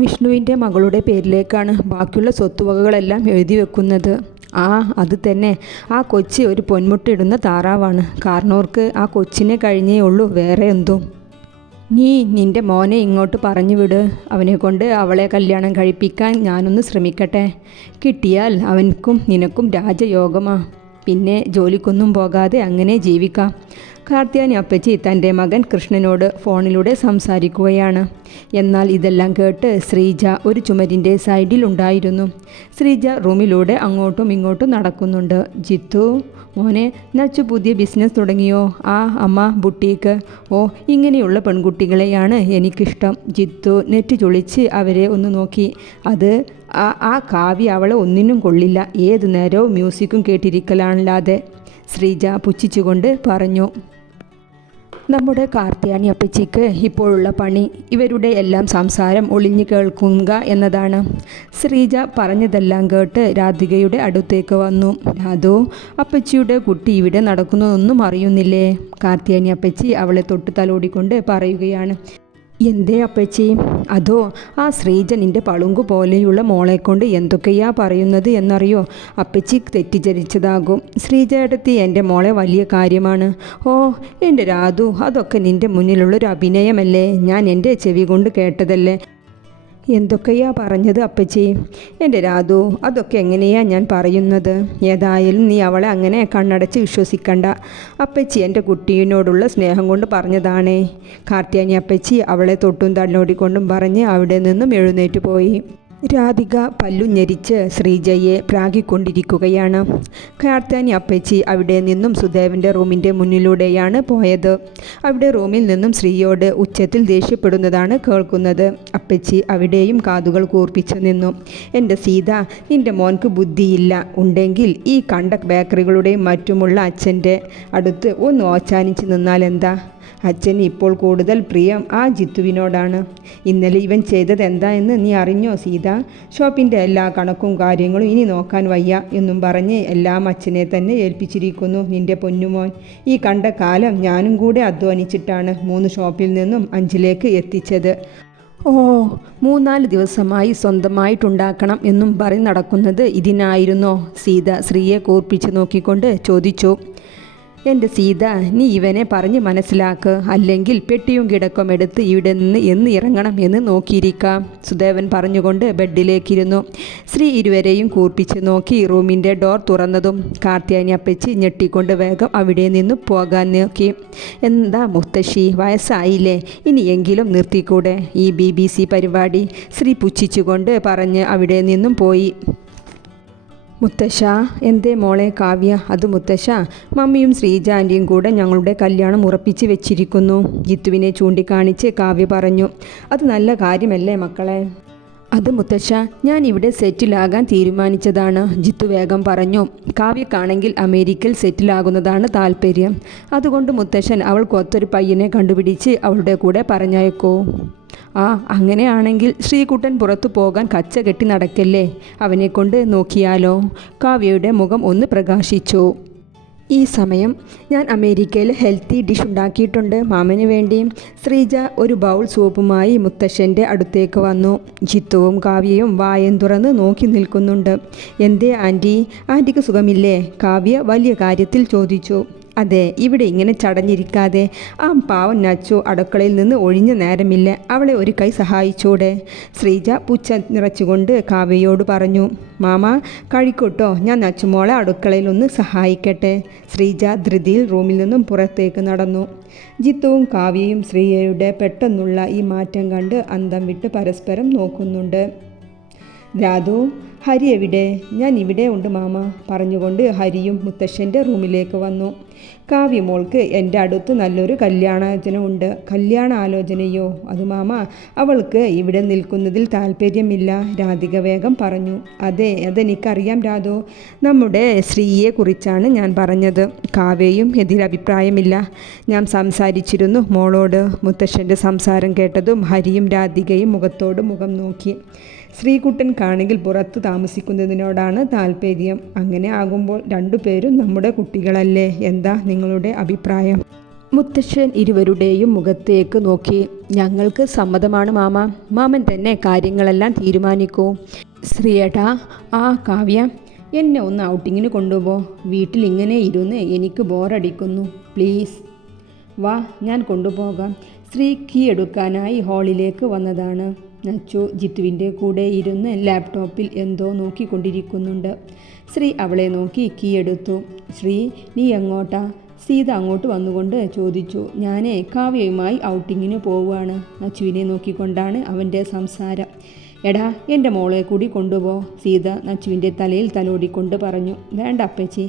വിഷ്ണുവിൻ്റെ മകളുടെ പേരിലേക്കാണ് ബാക്കിയുള്ള സ്വത്തുവകകളെല്ലാം എഴുതി വെക്കുന്നത്. ആ അത് തന്നെ. ആ കൊച്ച് ഒരു പൊന്മുട്ടയിടുന്ന താറാവാണ്. കാരണവർക്ക് ആ കൊച്ചിനെ കഴിഞ്ഞേ ഉള്ളൂ, വേറെ എന്തും. നീ നിൻ്റെ മോനെ ഇങ്ങോട്ട് പറഞ്ഞു വിട്. അവനെ കൊണ്ട് അവളെ കല്യാണം കഴിപ്പിക്കാൻ ഞാനൊന്ന് ശ്രമിക്കട്ടെ. കിട്ടിയാൽ അവൻക്കും നിനക്കും രാജയോഗമാ. പിന്നെ ജോലിക്കൊന്നും പോകാതെ അങ്ങനെ ജീവിക്കാം. കാർത്യായനി അപ്പച്ചി തൻ്റെ മകൻ കൃഷ്ണനോട് ഫോണിലൂടെ സംസാരിക്കുകയാണ്. എന്നാൽ ഇതെല്ലാം കേട്ട് ശ്രീജ ഒരു ചുമരിൻ്റെ സൈഡിലുണ്ടായിരുന്നു. ശ്രീജ റൂമിലൂടെ അങ്ങോട്ടും ഇങ്ങോട്ടും നടക്കുന്നുണ്ട്. ജിത്തു മോനെ, നച്ചു പുതിയ ബിസിനസ് തുടങ്ങിയോ? ആ അമ്മ ബുട്ടീക്ക്. ഓ, ഇങ്ങനെയുള്ള പെൺകുട്ടികളെയാണ് എനിക്കിഷ്ടം. ജിത്തു നെറ്റ് ചൊളിച്ച് അവരെ ഒന്ന് നോക്കി. അത് ആ കാവ്യ അവളെ ഒന്നിനും കൊള്ളില്ല. ഏതു നേരവും മ്യൂസിക്കും കേട്ടിരിക്കലാണല്ലാതെ. ശ്രീജ പുച്ഛിച്ചുകൊണ്ട് പറഞ്ഞു. നമ്മുടെ കാർത്യായനി അപ്പച്ചിക്ക് ഇപ്പോഴുള്ള പണി ഇവരുടെ എല്ലാം സംസാരം ഒളിഞ്ഞു കേൾക്കുക എന്നതാണ്. ശ്രീജ പറഞ്ഞതെല്ലാം കേട്ട് രാധികയുടെ അടുത്തേക്ക് വന്നു. രാധു, അപ്പച്ചിയുടെ കുട്ടി ഇവിടെ നടക്കുന്നതൊന്നും അറിയുന്നില്ലേ? കാർത്യായനി അപ്പച്ചി അവളെ തൊട്ട് തലോടിക്കൊണ്ട് പറയുകയാണ്. എന്തേ അപ്പച്ചി? അതോ, ആ ശ്രീജ നിൻ്റെ പളുങ്കു പോലെയുള്ള മോളെക്കൊണ്ട് എന്തൊക്കെയാ പറയുന്നത് എന്നറിയോ? അപ്പച്ചി തെറ്റിദ്ധരിച്ചതാകും. ശ്രീജേടത്തി എൻ്റെ മോളെ വലിയ കാര്യമാണ്. ഓ എൻ്റെ രാധു, അതൊക്കെ നിൻ്റെ മുന്നിലുള്ളൊരു അഭിനയമല്ലേ? ഞാൻ എൻ്റെ ചെവി കൊണ്ട് കേട്ടതല്ലേ. എന്തൊക്കെയാ പറഞ്ഞത് അപ്പച്ചി? എൻ്റെ രാധു, അതൊക്കെ എങ്ങനെയാ ഞാൻ പറയുന്നത്? ഏതായാലും നീ അവളെ അങ്ങനെ കണ്ണടച്ച് വിശ്വസിക്കണ്ട. അപ്പച്ചി എൻ്റെ കുട്ടീനോടുള്ള സ്നേഹം കൊണ്ട് പറഞ്ഞതാണേ. കാർത്യായനി അപ്പച്ചി അവളെ തൊട്ടും തലോടിക്കൊണ്ടും പറഞ്ഞ് അവിടെ നിന്നും എഴുന്നേറ്റ് പോയി. രാധിക പല്ലു ഞെരിച്ച് ശ്രീജയെ പ്രാഗിക്കൊണ്ടിരിക്കുകയാണ്. കാർത്യായനി അപ്പച്ചി അവിടെ നിന്നും സുദേവൻ്റെ റൂമിൻ്റെ മുന്നിലൂടെയാണ് പോയത്. അവിടെ റൂമിൽ നിന്നും ശ്രീയോട് ഉച്ചത്തിൽ ദേഷ്യപ്പെടുന്നതാണ് കേൾക്കുന്നത്. അപ്പച്ചി അവിടെയും കാതുകൾ കൂർപ്പിച്ചു നിന്നു. എൻ്റെ സീത, നിൻ്റെ മോൻക്ക് ബുദ്ധിയില്ല. ഉണ്ടെങ്കിൽ ഈ കണ്ട ബേക്കറികളുടെയും മറ്റുമുള്ള അച്ഛൻ്റെ അടുത്ത് ഒന്ന് ഓച്ചാനിച്ച് നിന്നാൽ എന്താ? അച്ഛന് ഇപ്പോൾ കൂടുതൽ പ്രിയം ആ ജിത്തുവിനോടാണ്. ഇന്നലെ ഇവൻ ചെയ്തത് എന്താ എന്ന് നീ അറിഞ്ഞോ സീത? ഷോപ്പിൻ്റെ എല്ലാ കണക്കും കാര്യങ്ങളും ഇനി നോക്കാൻ വയ്യ എന്നും പറഞ്ഞ് എല്ലാം അച്ഛനെ തന്നെ ഏൽപ്പിച്ചിരിക്കുന്നു നിൻ്റെ പൊന്നുമോൻ. ഈ കണ്ട കാലം ഞാനും കൂടെ അധ്വാനിച്ചിട്ടാണ് 3 ഷോപ്പിൽ നിന്നും 5ലേക്ക് എത്തിച്ചത്. ഓ, 3-4 ദിവസമായി സ്വന്തമായിട്ടുണ്ടാക്കണം എന്നും പറഞ്ഞ് നടക്കുന്നത് ഇതിനായിരുന്നോ? സീത ശ്രീയെ കൂർപ്പിച്ച് നോക്കിക്കൊണ്ട് ചോദിച്ചു. എൻ്റെ സീത, നീ ഇവനെ പറഞ്ഞ് മനസ്സിലാക്ക്. അല്ലെങ്കിൽ പെട്ടിയും കിടക്കും എടുത്ത് ഇവിടെ നിന്ന് എന്ന് ഇറങ്ങണം എന്ന് നോക്കിയിരിക്കാം. സുദേവൻ പറഞ്ഞുകൊണ്ട് ബെഡിലേക്കിരുന്നു. ശ്രീ ഇരുവരെയും കൂർപ്പിച്ച് നോക്കി. റൂമിൻ്റെ ഡോർ തുറന്നതും കാർത്യായനി അപ്പച്ചി ഞെട്ടിക്കൊണ്ട് വേഗം അവിടെ നിന്ന് പോകാൻ നോക്കി. എന്താ മുത്തശ്ശി, വയസ്സായില്ലേ? ഇനിയെങ്കിലും നിർത്തിക്കൂടെ ഈ BBC പരിപാടി? ശ്രീ പുച്ഛിച്ചുകൊണ്ട് പറഞ്ഞ് അവിടെ നിന്നും പോയി. മുത്തശ്ശ, എന്തേ മോളെ കാവ്യ? അത് മുത്തശ്ശ, മമ്മിയും ശ്രീജ ആൻറ്റിയും കൂടെ ഞങ്ങളുടെ കല്യാണം ഉറപ്പിച്ച് വെച്ചിരിക്കുന്നു. ജിത്തുവിനെ ചൂണ്ടിക്കാണിച്ച് കാവ്യ പറഞ്ഞു. അത് നല്ല കാര്യമല്ലേ മക്കളെ? അത് മുത്തശ്ശ, ഞാൻ ഇവിടെ സെറ്റിലാകാൻ തീരുമാനിച്ചതാണ്. ജിത്തു വേഗം പറഞ്ഞു. കാവ്യക്കാണെങ്കിൽ അമേരിക്കയിൽ സെറ്റിലാകുന്നതാണ് താല്പര്യം. അതുകൊണ്ട് മുത്തശ്ശൻ അവൾക്കൊത്തൊരു പയ്യനെ കണ്ടുപിടിച്ച് അവളുടെ കൂടെ പറഞ്ഞയക്കോ? ആ, അങ്ങനെയാണെങ്കിൽ ശ്രീകുട്ടൻ പുറത്തു പോകാൻ കച്ച കെട്ടി നടക്കല്ലേ? അവനെക്കൊണ്ട് നോക്കിയാലോ? കാവ്യയുടെ മുഖം ഒന്ന് പ്രകാശിച്ചു. ഈ സമയം ഞാൻ അമേരിക്കയിൽ ഹെൽത്തി ഡിഷ് ഉണ്ടാക്കിയിട്ടുണ്ട് മാമന് വേണ്ടി. ശ്രീജ ഒരു ബൗൾ സൂപ്പുമായി മുത്തശ്ശൻ്റെ അടുത്തേക്ക് വന്നു. ജിത്തുവും കാവ്യയും വായം തുറന്ന് നോക്കി നിൽക്കുന്നുണ്ട്. എന്തേ ആൻറ്റിക്ക് സുഖമില്ലേ? കാവ്യ വലിയ കാര്യത്തിൽ ചോദിച്ചു. അതെ, ഇവിടെ ഇങ്ങനെ ചടഞ്ഞിരിക്കാതെ ആ പാവം നച്ചു അടുക്കളയിൽ നിന്ന് ഒഴിഞ്ഞ നേരമില്ല. അവളെ ഒരു കൈ സഹായിച്ചൂടെ? ശ്രീജ പുച്ഛ നിറച്ചുകൊണ്ട് കാവ്യയോട് പറഞ്ഞു. മാമ കഴിക്കോട്ടോ, ഞാൻ നച്ചുമോളെ അടുക്കളയിലൊന്ന് സഹായിക്കട്ടെ. ശ്രീജ ധൃതിയിൽ റൂമിൽ നിന്നും പുറത്തേക്ക് നടന്നു. ജിത്തുവും കാവ്യയും ശ്രീജയുടെ പെട്ടെന്നുള്ള ഈ മാറ്റം കണ്ട് അന്തം വിട്ട് പരസ്പരം നോക്കുന്നുണ്ട്. രാധു, ഹരി എവിടെ? ഞാൻ ഇവിടെ ഉണ്ട് മാമ പറഞ്ഞുകൊണ്ട് ഹരിയും മുത്തശ്ശൻ്റെ റൂമിലേക്ക് വന്നു. കാവ്യമോൾക്ക് എൻ്റെ അടുത്ത് നല്ലൊരു കല്യാണാലോചന ഉണ്ട്. കല്യാണാലോചനയോ? അത് മാമ, അവൾക്ക് ഇവിടെ നിൽക്കുന്നതിൽ താല്പര്യമില്ല. രാധിക വേഗം പറഞ്ഞു. അതെ, അതെനിക്കറിയാം രാധു. നമ്മുടെ ശ്രീയെക്കുറിച്ചാണ് ഞാൻ പറഞ്ഞത്. കാവ്യയും എതിരഭിപ്രായമില്ല. ഞാൻ സംസാരിച്ചിരുന്നു മോളോട്. മുത്തശ്ശൻ്റെ സംസാരം കേട്ടതും ഹരിയും രാധികയും മുഖത്തോട് മുഖം നോക്കി. ശ്രീകുട്ടൻക്കാണെങ്കിൽ പുറത്ത് താമസിക്കുന്നതിനോടാണ് താല്പര്യം. അങ്ങനെ ആകുമ്പോൾ 2 പേരും നമ്മുടെ കുട്ടികളല്ലേ? എന്താ നിങ്ങളുടെ അഭിപ്രായം? മുത്തശ്ശൻ ഇരുവരുടെയും മുഖത്തേക്ക് നോക്കി. ഞങ്ങൾക്ക് സമ്മതമാണ് മാമ. മാമൻ തന്നെ കാര്യങ്ങളെല്ലാം തീരുമാനിക്കൂ. ശ്രീയേട്ടാ, ആ കാവ്യ, എന്നെ ഒന്ന് ഔട്ടിങ്ങിന് കൊണ്ടുപോ. വീട്ടിൽ ഇങ്ങനെ ഇരുന്ന് എനിക്ക് ബോറടിക്കുന്നു. പ്ലീസ് വാ, ഞാൻ കൊണ്ടുപോകാം. ശ്രീ കീ എടുക്കാനായി ഹാളിലേക്ക് വന്നതാണ്. നച്ചു ജിത്തുവിൻ്റെ കൂടെ ഇരുന്ന് ലാപ്ടോപ്പിൽ എന്തോ നോക്കിക്കൊണ്ടിരിക്കുന്നുണ്ട്. ശ്രീ അവളെ നോക്കി കീ എടുത്തു. ശ്രീ, നീ എങ്ങോട്ടാ? സീത അങ്ങോട്ട് വന്നുകൊണ്ട് ചോദിച്ചു. ഞാൻ കാവ്യയുമായി ഔട്ടിങ്ങിന് പോവുകയാണ്. നച്ചുവിനെ നോക്കിക്കൊണ്ടാണ് അവൻ്റെ സംസാരം. എടാ, എൻ്റെ മോളെ കൂടി കൊണ്ടുപോ, സീത നച്ചുവിൻ്റെ തലയിൽ തലോടിക്കൊണ്ട് പറഞ്ഞു. വേണ്ട അപ്പച്ചി,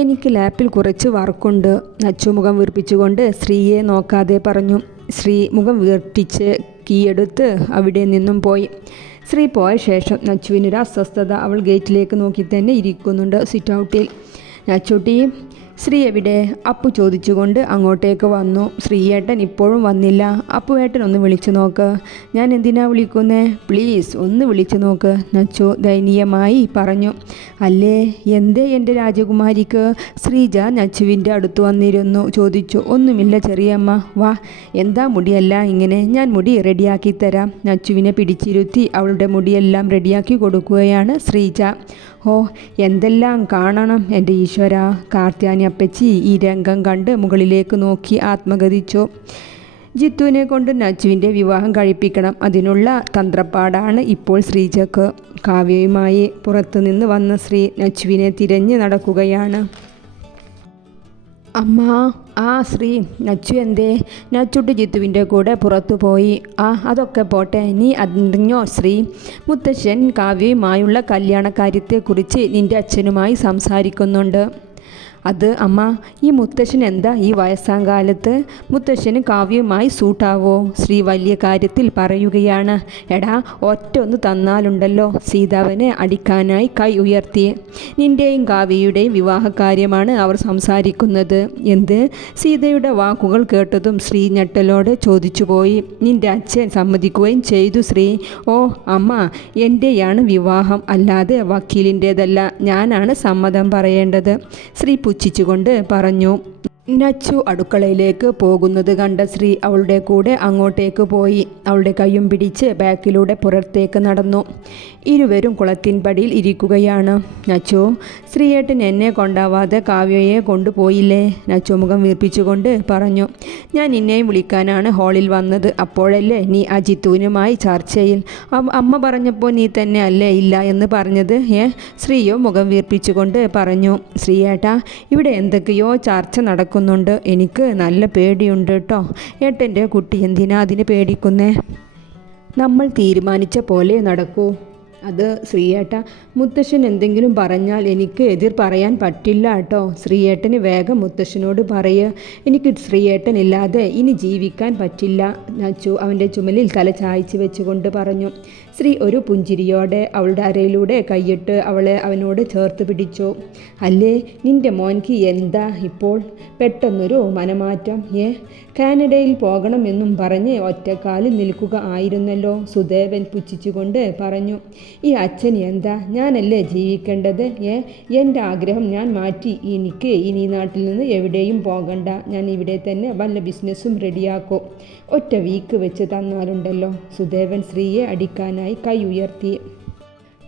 എനിക്ക് ലാപ്പിൽ കുറച്ച് വർക്കുണ്ട്. നച്ചു മുഖം വീർപ്പിച്ചുകൊണ്ട് ശ്രീയെ നോക്കാതെ പറഞ്ഞു. ശ്രീ മുഖം വീർപ്പിച്ച് കീയെടുത്ത് അവിടെ നിന്നും പോയി. ശ്രീ പോയ ശേഷം നച്ചുവിനൊരു അസ്വസ്ഥത. അവൾ ഗേറ്റിലേക്ക് നോക്കി തന്നെ ഇരിക്കുന്നുണ്ട് സിറ്റ് ഔട്ടിൽ. നച്ചുട്ടി, ശ്രീ എവിടെ? അപ്പു ചോദിച്ചുകൊണ്ട് അങ്ങോട്ടേക്ക് വന്നു. ശ്രീയേട്ടൻ ഇപ്പോഴും വന്നില്ല. അപ്പുവേട്ടൻ ഒന്ന് വിളിച്ചു നോക്ക്. ഞാൻ എന്തിനാ വിളിക്കുന്നേ? പ്ലീസ് ഒന്ന് വിളിച്ചു നോക്ക്, നച്ചു ദയനീയമായി പറഞ്ഞു. അല്ലേ, എന്തേ എൻ്റെ രാജകുമാരിക്ക്? ശ്രീജ നച്ചുവിൻ്റെ അടുത്ത് വന്നിരുന്നു ചോദിച്ചു. ഒന്നുമില്ല ചെറിയമ്മ, വാ. എന്താ മുടിയല്ല ഇങ്ങനെ? ഞാൻ മുടി റെഡിയാക്കി തരാം. നച്ചുവിനെ പിടിച്ചിരുത്തി അവളുടെ മുടിയെല്ലാം റെഡിയാക്കി കൊടുക്കുകയാണ് ശ്രീജ. ഓ, എന്തെല്ലാം കാണണം എൻ്റെ ഈശ്വര. കാർത്യാനി അപ്പച്ചി ഈ രംഗം കണ്ട് മുകളിലേക്ക് നോക്കി ആത്മഗതിച്ചു. ജിത്തുവിനെ കൊണ്ട് നച്ചുവിൻ്റെ വിവാഹം കഴിപ്പിക്കണം. അതിനുള്ള തന്ത്രപ്പാടാണ് ഇപ്പോൾ ശ്രീജക്ക്. കാവ്യയുമായി പുറത്തുനിന്ന് വന്ന ശ്രീ നച്ചുവിനെ തിരഞ്ഞ് നടക്കുകയാണ്. അമ്മ, ആ ശ്രീ, നച്ചു എന്തേ? നച്ചുട്ടി ജിത്തുവിൻ്റെ കൂടെ പുറത്തു പോയി. അതൊക്കെ പോട്ടെ, നീ അറിഞ്ഞോ ശ്രീ? മുത്തശ്ശൻ കാവ്യയുമായുള്ള കല്യാണക്കാര്യത്തെക്കുറിച്ച് നിൻ്റെ അച്ഛനുമായി സംസാരിക്കുന്നുണ്ട്. അത് അമ്മ, ഈ മുത്തശ്ശൻ എന്താ ഈ വയസ്സാം കാലത്ത്? മുത്തശ്ശന് കാവ്യയുമായി സൂട്ടാവോ? ശ്രീ വലിയ കാര്യത്തിൽ പറയുകയാണ്. എടാ, ഒറ്റ ഒന്ന് തന്നാലുണ്ടല്ലോ. സീതാവനെ അടിക്കാനായി കൈ ഉയർത്തി. നിൻ്റെയും കാവ്യയുടെയും വിവാഹകാര്യമാണ് അവർ സംസാരിക്കുന്നത്. എന്ത്? സീതയുടെ വാക്കുകൾ കേട്ടതും ശ്രീ ഞെട്ടലോടെ ചോദിച്ചുപോയി. നിൻ്റെ അച്ഛൻ സമ്മതിക്കുകയും ചെയ്തു ശ്രീ. ഓ അമ്മ, എൻ്റെയാണ് വിവാഹം, അല്ലാതെ വക്കീലിൻ്റേതല്ല. ഞാനാണ് സമ്മതം പറയേണ്ടത്, ശ്രീ പുച്ഛിച്ചുകൊണ്ട് പറഞ്ഞു. നച്ചു അടുക്കളയിലേക്ക് പോകുന്നത് കണ്ട ശ്രീ അവളുടെ കൂടെ അങ്ങോട്ടേക്ക് പോയി. അവളുടെ കൈയും പിടിച്ച് ബാക്കിലൂടെ പുറത്തേക്ക് നടന്നു. ഇരുവരും കുളത്തിൻപടിയിൽ ഇരിക്കുകയാണ്. നച്ചു, ശ്രീയേട്ടൻ എന്നെ കൊണ്ടാവാതെ കാവ്യയെ കൊണ്ടുപോയില്ലേ? നച്ചു മുഖം വീർപ്പിച്ചുകൊണ്ട് പറഞ്ഞു. ഞാൻ നിന്നെയും വിളിക്കാനാണ് ഹാളിൽ വന്നത്. അപ്പോഴല്ലേ നീ ആ ജിത്തുവിനുമായി ചർച്ചയിൽ? അമ്മ പറഞ്ഞപ്പോൾ നീ തന്നെ അല്ലേ ഇല്ല എന്ന് പറഞ്ഞത്? ശ്രീയോ മുഖം വീർപ്പിച്ചുകൊണ്ട് പറഞ്ഞു. ശ്രീയേട്ടാ, ഇവിടെ എന്തൊക്കെയോ ചർച്ച നടക്കുന്നുണ്ട്. എനിക്ക് നല്ല പേടിയുണ്ട് കേട്ടോ. ഏട്ടൻ്റെ കുട്ടി എന്തിനാ അതിന് പേടിക്കുന്നേ? നമ്മൾ തീരുമാനിച്ച പോലെ നടക്കൂ. അത് ശ്രീയേട്ട, മുത്തശ്ശൻ എന്തെങ്കിലും പറഞ്ഞാൽ എനിക്ക് എതിർ പറയാൻ പറ്റില്ല കേട്ടോ. ശ്രീയേട്ടന് വേഗം മുത്തശ്ശനോട് പറയുക. എനിക്ക് ശ്രീയേട്ടനില്ലാതെ ഇനി ജീവിക്കാൻ പറ്റില്ല. നച്ചു അവൻ്റെ ചുമലിൽ തല ചായ്ച്ച് വെച്ചുകൊണ്ട് പറഞ്ഞു. ശ്രീ ഒരു പുഞ്ചിരിയോടെ അവളുടെ അരയിലൂടെ കൈയിട്ട് അവളെ അവനോട് ചേർത്ത് പിടിച്ചു. അല്ലേ, നിൻ്റെ മോൻക്ക് എന്താ ഇപ്പോൾ പെട്ടെന്നൊരു മനമാറ്റം? കാനഡയിൽ പോകണമെന്നും പറഞ്ഞ് ഒറ്റക്കാലിൽ നിൽക്കുക ആയിരുന്നല്ലോ. സുദേവൻ പുച്ഛിച്ചുകൊണ്ട് പറഞ്ഞു. ഈ അച്ഛൻ എന്താ? ഞാനല്ലേ ജീവിക്കേണ്ടത്? എൻ്റെ ആഗ്രഹം ഞാൻ മാറ്റി. എനിക്ക് ഇനി നാട്ടിൽ നിന്ന് എവിടെയും പോകണ്ട. ഞാൻ ഇവിടെ തന്നെ വല്ല ബിസിനസ്സും റെഡിയാക്കും. ഒറ്റ വീക്ക് വെച്ച് തന്നാലുണ്ടല്ലോ. സുദേവൻ ശ്രീയെ അടിക്കാനായി കൈ ഉയർത്തി.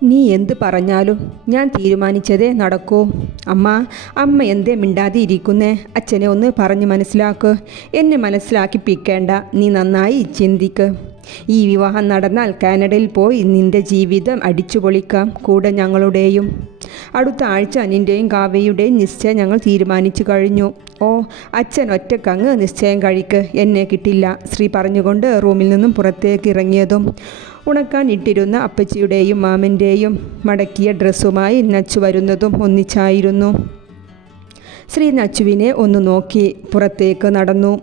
നീ എന്ത് പറഞ്ഞാലും ഞാൻ തീരുമാനിച്ചതേ നടക്കൂ. അമ്മ എന്തേ മിണ്ടാതെ ഇരിക്കുന്നേ? അച്ഛനെ ഒന്ന് പറഞ്ഞ് മനസ്സിലാക്ക്. എന്നെ മനസ്സിലാക്കിപ്പിക്കേണ്ട. നീ നന്നായി ചിന്തിക്ക്. ഈ വിവാഹം നടന്നാൽ കാനഡയിൽ പോയി നിൻ്റെ ജീവിതം അടിച്ചു പൊളിക്കാം, കൂടെ ഞങ്ങളുടെയും. അടുത്ത ആഴ്ച നിൻ്റെയും കാവ്യയുടെയും നിശ്ചയം ഞങ്ങൾ തീരുമാനിച്ചു കഴിഞ്ഞു. ഓ, അച്ഛൻ ഒറ്റക്കങ്ങ് നിശ്ചയം കഴിക്ക്, എന്നെ കിട്ടില്ല. ശ്രീ പറഞ്ഞുകൊണ്ട് റൂമിൽ നിന്നും പുറത്തേക്ക് ഇറങ്ങിയതും ഉണക്കാൻ ഇട്ടിരുന്ന അപ്പച്ചിയുടെയും മാമൻ്റെയും മടക്കിയ ഡ്രസ്സുമായി നച്ചു വരുന്നതും ഒന്നിച്ചായിരുന്നു. ശ്രീ നച്ചുവിനെ ഒന്ന് നോക്കി പുറത്തേക്ക് നടന്നു.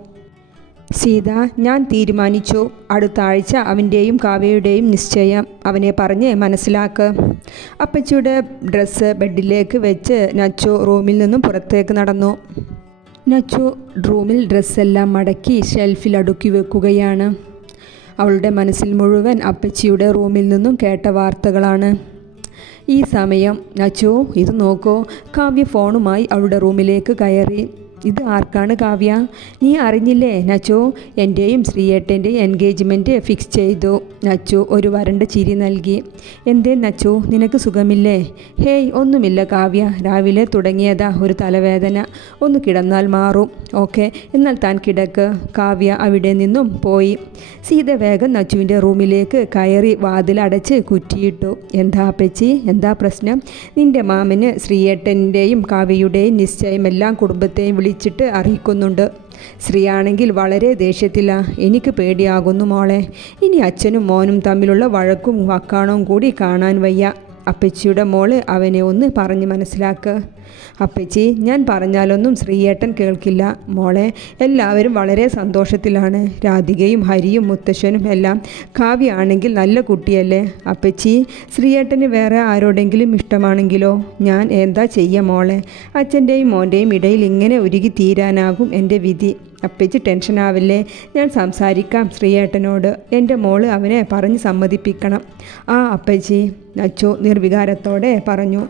സീത, ഞാൻ തീരുമാനിച്ചു. അടുത്ത ആഴ്ച അവൻ്റെയും കാവ്യയുടെയും നിശ്ചയം. അവനെ പറഞ്ഞ് മനസ്സിലാക്ക്. അപ്പച്ചിയുടെ ഡ്രസ്സ് ബെഡിലേക്ക് വെച്ച് നച്ചു റൂമിൽ നിന്നും പുറത്തേക്ക് നടന്നു. നച്ചു റൂമിൽ ഡ്രസ്സെല്ലാം മടക്കി ഷെൽഫിൽ അടുക്കി വെക്കുകയാണ്. അവളുടെ മനസ്സിൽ മുഴുവൻ അപ്പച്ചിയുടെ റൂമിൽ നിന്നും കേട്ട വാർത്തകളാണ്. ഈ സമയം നച്ചു, ഇത് നോക്കൂ. കാവ്യ ഫോണുമായി അവളുടെ റൂമിലേക്ക് കയറി. ഇത് ആർക്കാണ് കാവ്യ? നീ അറിഞ്ഞില്ലേ നച്ചു? എൻ്റെയും ശ്രീയേട്ടൻ്റെയും എൻഗേജ്മെൻറ്റ് ഫിക്സ് ചെയ്തു. നച്ചു ഒരു വരണ്ട ചിരി നൽകി. എന്തേ നച്ചു, നിനക്ക് സുഖമില്ലേ? ഹേയ് ഒന്നുമില്ല കാവ്യ, രാവിലെ തുടങ്ങിയതാ ഒരു തലവേദന, ഒന്ന് കിടന്നാൽ മാറും. ഓക്കെ, എന്നാൽ താൻ കിടക്ക്. കാവ്യ അവിടെ നിന്നും പോയി. സീത വേഗം നച്ചുവിൻ്റെ റൂമിലേക്ക് കയറി വാതിലടച്ച് കുറ്റിയിട്ടു. എന്താ അപ്പച്ചി, എന്താ പ്രശ്നം? നിന്റെ മാമന് ശ്രീയേട്ടൻ്റെയും കാവ്യയുടെയും നിശ്ചയമെല്ലാം കുടുംബത്തെയും വിളിച്ചിട്ട് അറിയിക്കുന്നുണ്ട്. ശ്രീയാണെങ്കിൽ വളരെ ദേഷ്യത്തിലാണ്. എനിക്ക് പേടിയാകുന്നു മോളെ. ഇനി അച്ഛനും മോനും തമ്മിലുള്ള വഴക്കും വക്കാണവും കൂടി കാണാൻ വയ്യ. അപ്പച്ചിയുടെ മോള് അവനെ ഒന്ന് പറഞ്ഞ് മനസ്സിലാക്ക്. അപ്പച്ചി, ഞാൻ പറഞ്ഞാലൊന്നും ശ്രീയേട്ടൻ കേൾക്കില്ല മോളെ. എല്ലാവരും വളരെ സന്തോഷത്തിലാണ്. രാധികയും ഹരിയും മുത്തശ്ശനും എല്ലാം. കാവ്യ ആണെങ്കിൽ നല്ല കുട്ടിയല്ലേ അപ്പച്ചി. ശ്രീയേട്ടന് വേറെ ആരോടെങ്കിലും ഇഷ്ടമാണെങ്കിലോ? ഞാൻ എന്താ ചെയ്യുക മോളെ? അച്ഛൻ്റെയും മോൻ്റെയും ഇടയിൽ ഇങ്ങനെ ഉരുകി തീരാനാകും എൻ്റെ വിധി. അപ്പച്ചി ടെൻഷനാവില്ലേ, ഞാൻ സംസാരിക്കാം ശ്രീയേട്ടനോട്. എൻ്റെ മോള് അവനെ പറഞ്ഞ് സമ്മതിപ്പിക്കണം. ആ അപ്പച്ചി, നച്ചു നിർവികാരത്തോടെ പറഞ്ഞു.